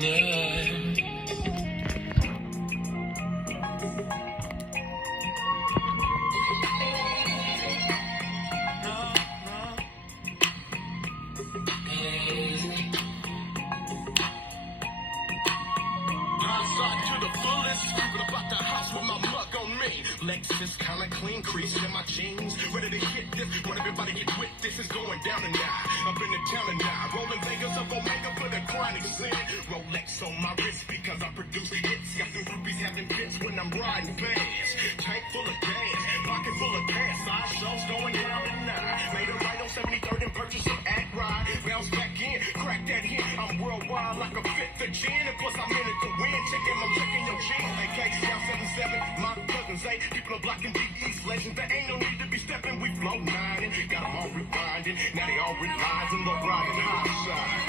Yeah. Hindsight to the fullest, screaming about the house with my mug on me. Lexus kinda clean, crease in my jeans. Ready to hit this, want everybody get with this. It's going down tonight, up in the town tonight. Rolling Vegas up Omega for the chronic sin. Rolex on my wrist because I produce hits. Got some groupies having fits when I'm riding fast. Tank full of gas, pocket full of cash. Side shows going down tonight. Made a right on 73rd and purchased some act ride. Bounce back in, crack that hit. I'm worldwide like a fifth of gin. And plus I'm in it to win. I'm checking your chin. AK down 77, my cousins say people are blocking the East legends. There ain't no need to be stepping. We flow nine and got them all rewinding. Now they all realizing the riding high side.